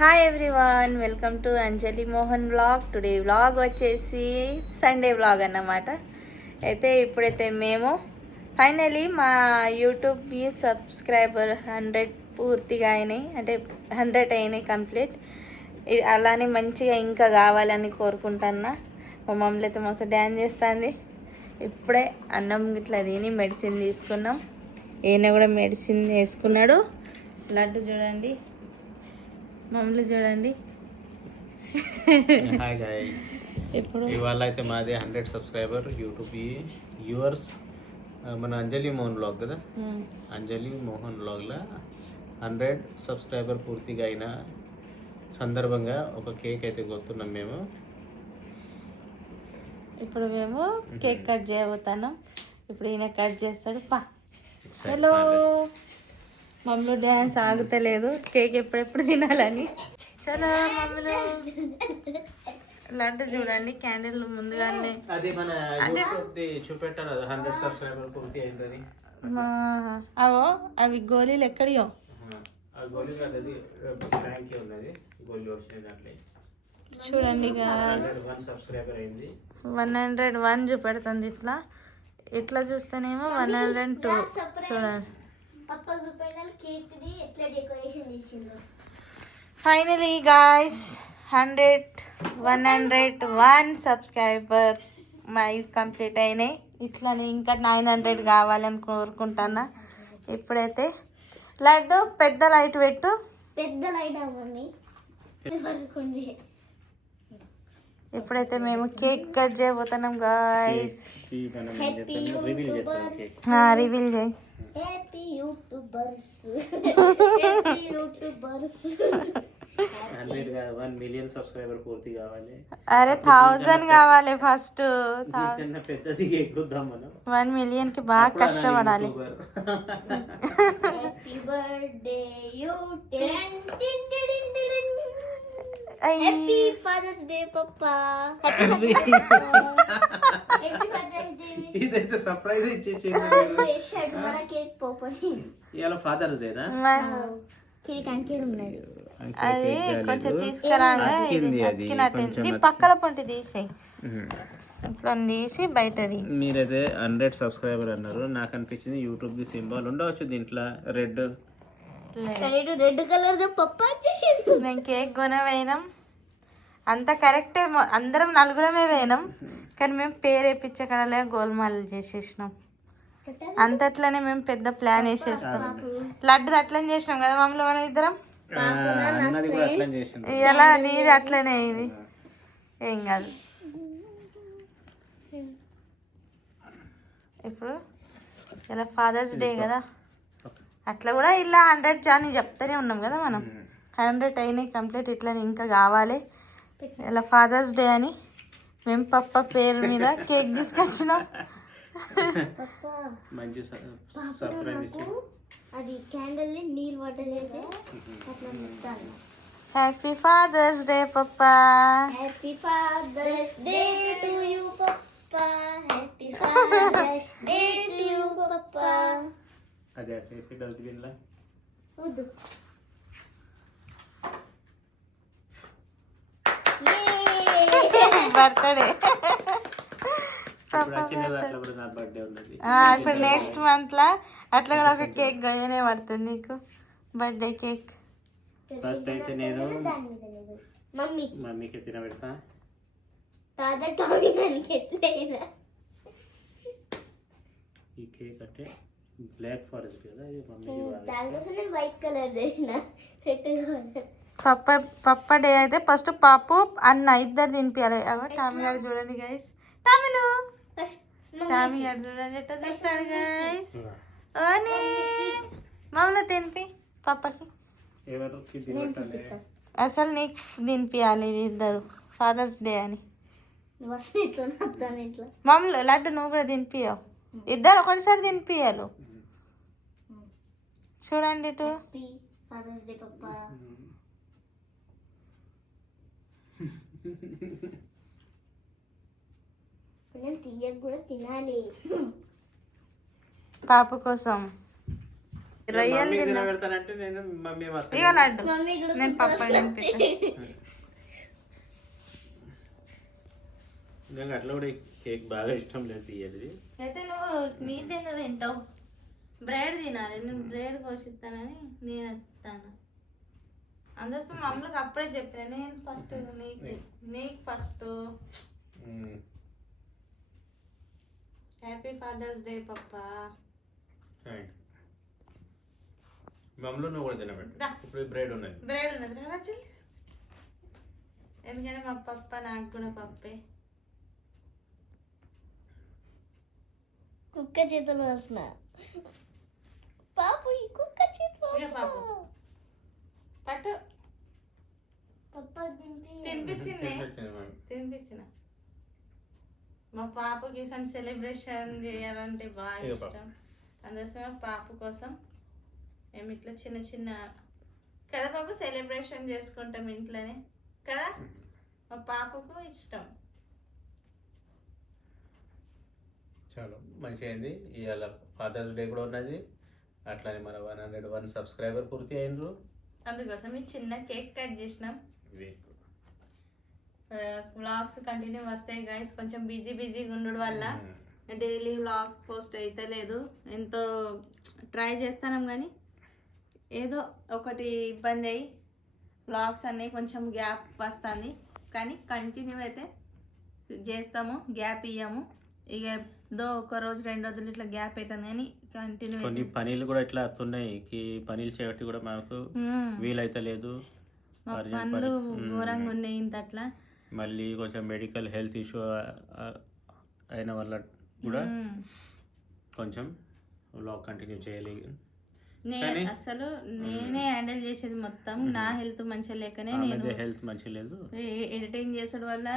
Hi everyone, welcome to Anjali Mohan vlog. Today vlog వచ్చేసి Sunday vlog అన్నమాట. అయితే ఇప్పుడైతే మేము ఫైనలీ మా యూట్యూబ్ సబ్స్క్రైబర్ 100 పూర్తిగా అయినాయి, అంటే 100 అయినాయి కంప్లీట్. అలానే మంచిగా ఇంకా కావాలని కోరుకుంటున్నా. మా మమ్మల్ని అయితే మస్తు డ్యాన్స్ చేస్తుంది. ఇప్పుడే అన్నం ఇట్లా తిని మెడిసిన్ తీసుకున్నాం. ఈయన కూడా మెడిసిన్ వేసుకున్నాడు. లడ్డు చూడండి, మమ్మల్ని చూడండి. హాయ్ గైస్, ఇప్పుడు ఇవాళ అయితే మాది 100 సబ్స్క్రైబర్ యూట్యూబ్ వ్యూవర్స్. మన అంజలి మోహన్ బ్లాగ్ కదా, అంజలి మోహన్ బ్లాగ్లో 100 సబ్స్క్రైబర్ పూర్తిగా అయిన సందర్భంగా ఒక కేక్ అయితే కొడుతున్నాం మేము. ఇప్పుడు మేము కేక్ కట్ చేయబోతున్నాం. ఇప్పుడు ఈయన కట్ చేస్తాడు. పా చలో. మమ్మల్ని డ్యాన్స్ ఆగుతలేదు, కేక్ ఎప్పుడెప్పుడు తినాలని. చలో మమ్మల్ని. లడ్డు చూడండి, క్యాండిల్ ముందుగానే అది మన చూపెట్టాను 100 సబ్స్క్రైబర్ పూర్తి అయిందని. అవో అవి గోళీలు ఎక్కడియో, ఆ గోళీ అది ట్యాంక్ ఉన్నది, గోళీ వచ్చినాయి దాంట్లో. చూడండి 101 సబ్స్క్రైబర్ అయింది. 101 చూపెడుతుంది. ఇట్లా ఇట్లా చూస్తేనేమో 102. చూడండి, finally guys 101 subscriber my complete అయినాయి. ఇట్లానే ఇంకా 900 కావాలని కోరుకుంటున్నా. ఇప్పుడైతే లడ్డు పెద్ద లైట్ పెట్టు, పెద్ద లైట్ అవ్వండి. ఇప్పుడైతే మేము కేక్ కట్ చేయబోతున్నాం గాయస్. రివీల్ చేయి. Happy YouTubers. 1 మిలియన్ సబ్స్క్రైబర్ పూర్తి కావాలి. అరే 1000 కావాలి ఫస్ట్. పెద్దది ఎక్కుద్దాం మనం. 1 మిలియన్ కి బాగా కష్టపడాలి. Happy birthday you. Happy father's day Popeye. Happy father's day. ఇదైతే సర్ప్రైజ్ ఇచ్చేసింది. మన కేక్ పోపడి ఇవాళ ఫాదర్స్ డేనా? కేక్ అంకేరు ఉన్నది. అది కొంచెం తీసుకురాగా అతికినట్టు పక్కల పొంటి తీసేయి. ఇట్లా తీసి బయటది. మీరైతే 100 సబ్స్క్రైబర్ అన్నారు. నాకు అనిపించింది యూట్యూబ్ ది సింబల్ ఉండవచ్చు దీంట్లో, రెడ్ కలర్ పప్ప వచ్చేసింది. మేము కేక్ కొనవేనాం, అంత కరెక్టే. అందరం నలుగురమే వేయినాం, కానీ మేము పేరు వేయించే కడలే గోల్మాల్ చేసేసినాం. అంతట్లోనే మేము పెద్ద ప్లాన్ వేసేస్తాం. లడ్డు అట్లని చేసినాం కదా మమ్మల్ని మనం ఇద్దరం. ఇలా నీది అట్లనే, ఇది ఏం కాదు. ఇప్పుడు ఇలా ఫాదర్స్ డే కదా, అట్లా కూడా ఇలా 100 అని చెప్తూనే ఉన్నాం కదా మనం. 100 అయినాయి కంప్లీట్. ఇట్లా ఇంకా కావాలి. ఇలా ఫాదర్స్ డే అని మేము పప్ప పేరు మీద కేక్ తీసుకొచ్చినాం. అది క్యాండిల్ నీళ్ళు పడ్డదైతే అట్లా పెట్టాలి. Happy father's day Popeye. Happy father's day to you papa. Happy father's day to you papa. అదే హ్యాపీ డస్ట్బిన్ లా వద్దు. బర్త్డే ఇప్పుడు ఇప్పుడు నెక్స్ట్ మంత్ లా అట్లా కూడా ఒక కేక్ కొనే పడుతుంది నీకు, బర్త్డే కేక్. ఫస్ట్ అయితే నేను మమ్మీకి తినబెడతా. తాత టామీ గారికి ఎట్లయినా ఈ కేక్ అంటే బ్లాక్ ఫారెస్ట్ కదా, ఇది దానికోసం నేను వైట్ కలర్ చేసిన సెట్. పప్ప డే అయితే ఫస్ట్ పాపు అన్న ఇద్దరు తినిపించాలి. అగో టామీ గారు చూడండి గైస్. టామీలు టామీ గారు చూడండి ఎట్లా చూస్తాడు గైస్. ఓని మమ్మల్ని తినిపి పప్పకి. అసలు నీకు తినిపించాలి ఇద్దరు, ఫాదర్స్ డే అని. మమ్మల్ని లడ్డు నువ్వు కూడా తినిపించావు. ఇద్దరు ఒకటిసారి తినిపించాలి. చూడండి ఇటు. ఫాదర్స్ డే పప్పా. నేను తీయక కూడా తినాలి పాప కోసం. రొయ్యలు మమ్మీ తిన్నా తినబెడతానంటే నేను మమ్మీ ఇక లడ్డు మమ్మీ కూడా నేను పప్ప తినిపిస్తా. నాకు అట్లా కూడా కేక్ బాగా ఇష్టం లేదు తీయది. అయితే నువ్వు మీది ఎందుకు తింటావు? బ్రెడ్ తినాలి. నేను బ్రెడ్ కోసిస్తానని నేను ఇస్తాను. అందుకోసం మా అమ్మకి అప్పుడే చెప్పిన నేను ఫస్ట్ నీకు ఫస్ట్. హ్యాపీ ఫాదర్స్ డే పప్పా. మమ్మలో నువ్వు కూడా తినబెట్టు. దా. ఇప్పుడు బ్రెడ్ ఉన్నది. బ్రెడ్ ఉన్నది రా చెల్లి. ఎందుకంటే మా పప్ప నాకు కూడా పప్పే. కుక్క చేతులు వస్తున్నా పాపు, ఈ కుక్క చేతులు ఇక పాపు. పట్టు పప్ప తినిపించింది తినిపించింది మమ్మీ. తినిపించిన. మా పాపకి సెలబ్రేషన్ చేయాలంటే బాగా ఇక ఇష్టం. అందుకోసం పాప కోసం మేము ఇట్లా చిన్న చిన్న కదా పాప సెలబ్రేషన్ చేసుకుంటాం ఇంట్లోనే కదా. మా పాపకు ఇష్టం. చాలా మంచిగా అయింది. ఇవాళ ఫాదర్స్ డే కూడా ఉన్నది. అట్లానే మన 101 సబ్స్క్రైబర్ పూర్తి అయినరు. అందుకోసం ఈ చిన్న కేక్ కట్ చేసినాం. వ్లాగ్స్ కంటిన్యూ వస్తాయి గైస్. కొంచెం బిజీగా ఉండడం వల్ల డైలీ వ్లాగ్ పోస్ట్ అయితే లేదు. ఎంతో ట్రై చేస్తున్నాం కానీ ఏదో ఒకటి ఇబ్బంది అయ్యి వ్లాగ్స్ అన్నీ కొంచెం గ్యాప్ వస్తుంది. కానీ కంటిన్యూ అయితే చేస్తాము, గ్యాప్ ఇయ్యము. ఇక ఏదో ఒక రోజు 2 రోజులు ఇట్లా గ్యాప్ అవుతుంది కానీ కంటిన్యూ. కొన్ని పనులు కూడా ఇట్లా వస్తున్నాయి. పనులు చేయబట్టి కూడా మాకు వీలైతే లేదు. మా పనులు ఘోరంగా ఉన్నాయి ఇంత అట్లా. మళ్ళీ కొంచెం మెడికల్ హెల్త్ ఇష్యూ అయిన వల్ల కూడా కొంచెం వ్లాగ్ కంటిన్యూ చేయలేదు. అసలు నేనే హ్యాండిల్ చేసేది మొత్తం. నా హెల్త్ మంచిగా లేకనే నేను హెల్త్ మంచిగా లేదు. ఎడిటింగ్ చేసడం వల్ల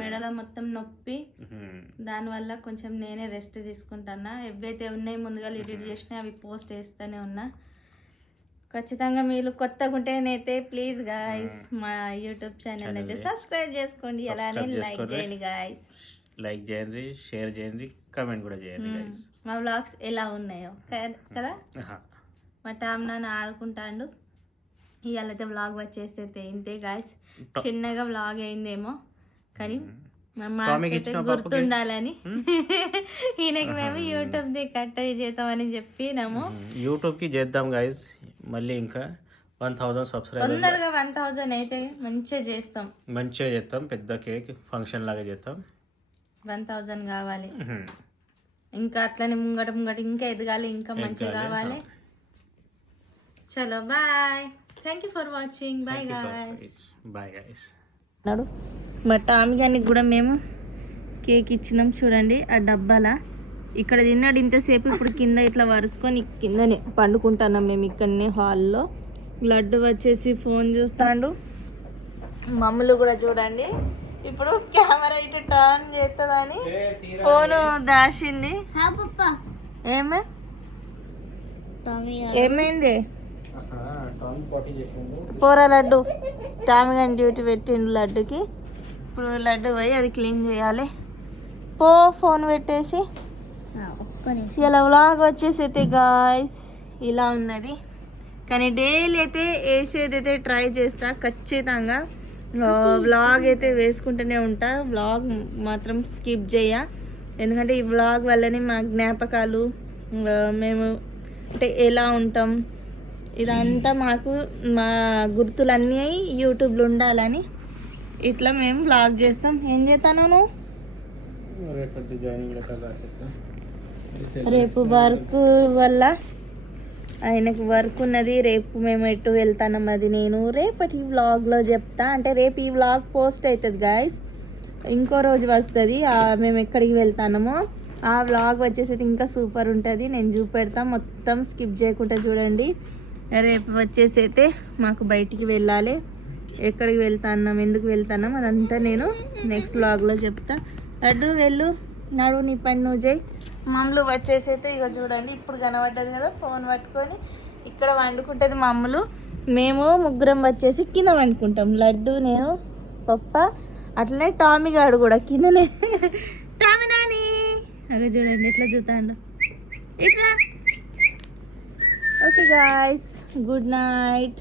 మెడల మొత్తం నొప్పి. దానివల్ల కొంచెం నేనే రెస్ట్ తీసుకుంటున్నా. ఏవైతే ఉన్నాయి ముందుగా ఎడిట్ చేసినా అవి పోస్ట్ వేస్తూనే ఉన్నా. ఖచ్చితంగా మీరు కొత్తగా ఉంటేనైతే ప్లీజ్ గాయస్ మా యూట్యూబ్ ఛానల్ అయితే సబ్స్క్రైబ్ చేసుకోండి. అలానే లైక్ చేయండి గాయస్. లైక్ చేయండి, షేర్ చేయండి, కామెంట్ కూడా చేయండి గాయస్. మా వ్లాగ్స్ ఎలా ఉన్నాయో కదా. మా టామ్ నాన్న ఆడుకుంటాడు. ఇవాళ అయితే వ్లాగ్ వచ్చేసి ఇంతే గాయస్. చిన్నగా వ్లాగ్ అయిందేమో కానీ మాకైతే గుర్తుండాలని ఈయనకి మేము యూట్యూబ్ది కట్ చేద్దామని చెప్పినాము. యూట్యూబ్కి చేద్దాం గాయస్. మళ్ళీ ఇంకా 1000 సబ్స్క్రైబర్ తొందరగా 1000 అయితే మంచిగా చేస్తాం. పెద్ద కేక్ ఫంక్షన్ లాగా చేస్తాం. 1000 కావాలి. ఇంకా అట్లనే ముంగట ఇంకా ఎదగాలి, ఇంకా మంచిగా కావాలి. చలో bye. Thank you for watching. Bye guys. మా టామీ గారికి కూడా మేము కేక్ ఇచ్చినాం. చూడండి ఆ డబ్బాలా ఇక్కడ తిన్నాడు ఇంతసేపు. ఇప్పుడు కింద ఇట్లా వరుసుకొని కిందనే పండుకుంటున్నాం మేము ఇక్కడనే హాల్లో. లడ్డు వచ్చేసి ఫోన్ చూస్తాడు. మమ్మల్ని కూడా చూడండి ఇప్పుడు కెమెరా ఇటు టర్న్ చేస్తుందని ఫోను దాచింది. ఏమైంది పోరా లడ్డు? టామీ గారి డ్యూటీ పెట్టిండు లడ్డుకి. ఇప్పుడు లడ్డు పోయి అది క్లీన్ చేయాలి. ఫోన్ పెట్టేసి ఇలా వ్లాగ్ వచ్చేసి అయితే గాయస్ ఇలా ఉన్నది. కానీ డైలీ అయితే వేసేది అయితే ట్రై చేస్తా ఖచ్చితంగా. వ్లాగ్ అయితే వేసుకుంటూనే ఉంటా. వ్లాగ్ మాత్రం స్కిప్ చేయ. ఎందుకంటే ఈ వ్లాగ్ వల్లనే మా జ్ఞాపకాలు, మేము అంటే ఎలా ఉంటాం ఇదంతా మాకు మా గుర్తులన్నీ యూట్యూబ్లో ఉండాలని ఇట్లా మేము వ్లాగ్ చేస్తాం. ఏం చేస్తాను నువ్వు? రేపు వర్క్ వల్ల ఆయనకు వర్క్ ఉన్నది. రేపు మేము ఎటు వెళ్తాం అది నేను రేపటి వ్లాగ్లో చెప్తా. అంటే రేపు ఈ వ్లాగ్ పోస్ట్ అవుతుంది గాయస్. ఇంకో రోజు వస్తుంది మేము ఎక్కడికి వెళ్తామో ఆ వ్లాగ్ వచ్చేసి ఇంకా సూపర్ ఉంటుంది. నేను చూపెడతా, మొత్తం స్కిప్ చేయకుండా చూడండి. రేపు వచ్చేసి అయితే మాకు బయటికి వెళ్ళాలి. ఎక్కడికి వెళ్తున్నాం, ఎందుకు వెళ్తున్నాం అదంతా నేను నెక్స్ట్ వ్లాగ్లో చెప్తా. లడ్డు వెళ్ళు, నడు నీ పని నువ్వు చేయి. మమ్మలు వచ్చేసి అయితే ఇక చూడండి ఇప్పుడు కనబడ్డది కదా ఫోన్ పట్టుకొని ఇక్కడ వండుకుంటుంది మమ్మలు. మేము ముగ్గురం వచ్చేసి కింద వండుకుంటాం. లడ్డు, నేను, పప్ప, అట్లనే టామీ గాడు కూడా కిందనే. టామీ నాని అక్కడ చూడండి ఎట్లా చూస్తాడు. ఇట్లా okay guys, good night.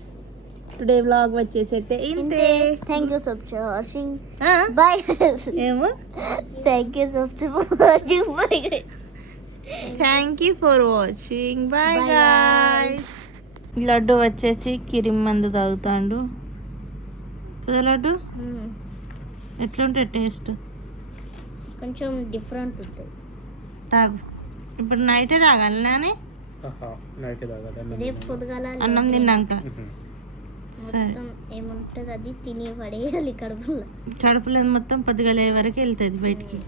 Today vlog వచ్చేసి అయితే ఇంతే. Thank you so much for watching. ఆ? బై. ఏమో thank you so much for watching. Bye. Thank you for watching. Bye Bye, guys. Laddu వచ్చేసి కిరిం మందు తాగుతాండు కదా లడ్డు. ఎట్లుంటే టేస్ట్ కొంచెం డిఫరెంట్ ఉంటుంది. తాగు. ఇప్పుడు నైటే తాగాలి నానే, నైట్ తాగాలి రేపు పొద్దుగాల అన్నం తిన్నాక. సరే, మొత్తం ఏముంటుంది అది తిని పడేయాలి కడుపులో. కడుపులో మొత్తం పొద్దుగలే వరకు వెళ్తుంది బయటికి.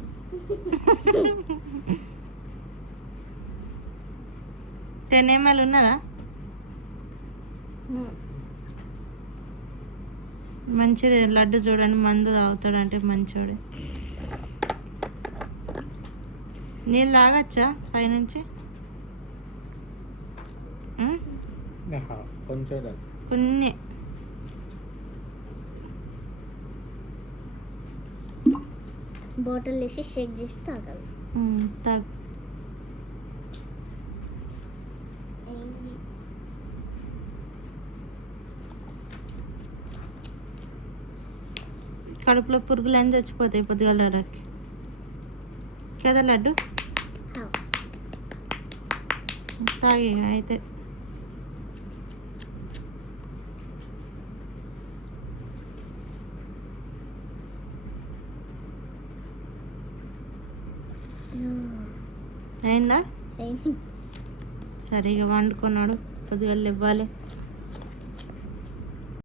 10 ml ఉన్నదా? మంచిది. లడ్డు చూడండి మందు తాగుతాడంటే మంచోడే. నీళ్ళు తాగచ్చా పైనుంచి? కొంచెం కొన్ని. బాటిల్ వేసి షేక్ చేసి తాగాలి. తాగు. కడుపులో పురుగులన్నీ చచ్చిపోతాయి పొద్దుగలకి కదా లడ్డు. తాగి అయితే అయిందా? సరే, ఇక వండుకున్నాడు, పొద్దుగల ఇవ్వాలి.